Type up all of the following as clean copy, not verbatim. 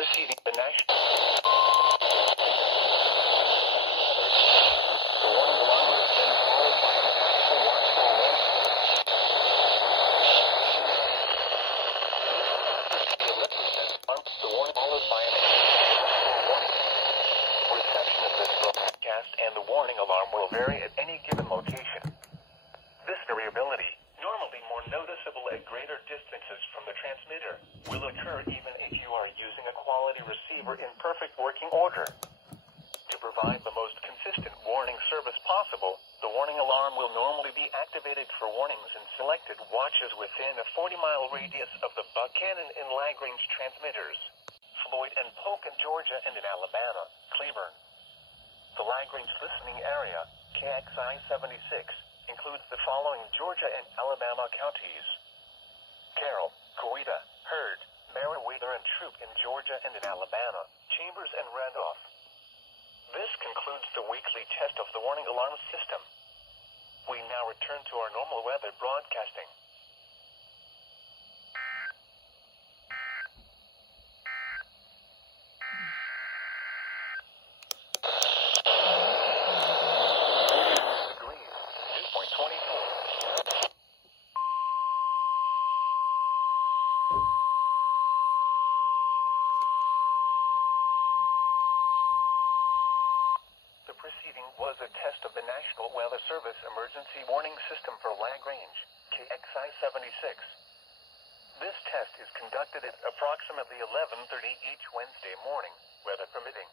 preceding the national. And the warning alarm will vary at any given location. This variability, normally more noticeable at greater distances from the transmitter, will occur even if you are using a quality receiver in perfect working order. To provide the most consistent warning service possible, the warning alarm will normally be activated for warnings in selected watches within a 40-mile radius of the Buchanan and Lagrange transmitters, Floyd and Polk in Georgia and in Alabama, Cleburne. The Lagrange listening area, KXI76, includes the following Georgia and Alabama counties: Carroll, Coweta, Heard, Meriwether and Troup in Georgia and in Alabama, Chambers and Randolph. This concludes the weekly test of the warning alarm system. We now return to our normal weather broadcasting. The preceding was a test of the National Weather Service Emergency Warning System for Lagrange, KXI76. This test is conducted at approximately 11:30 each Wednesday morning, weather permitting.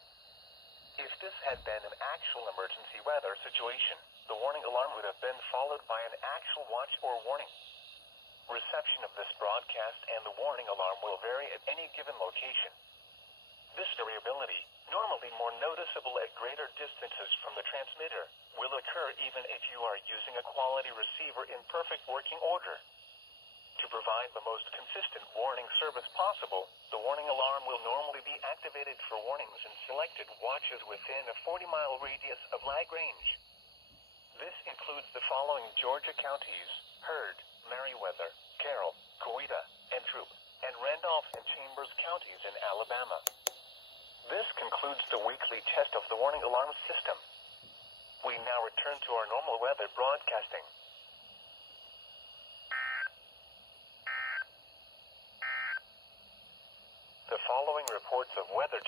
If this had been an actual emergency weather situation, the warning alarm would have been followed by an actual watch or warning. Reception of this broadcast and the warning alarm will vary at any given location. This variability, normally more noticeable at greater distances from the transmitter, will occur even if you are using a quality receiver in perfect working order. To provide the most consistent warning service possible, the warning alarm will normally be activated for warnings in selected watches within a 40-mile radius of Lagrange. This includes the following Georgia counties: Heard, Meriwether, Carroll, Coweta, and Troup, and Randolph and Chambers counties in Alabama. This concludes the weekly test of the warning alarm system. We now return to our normal weather broadcasting. The following reports of weather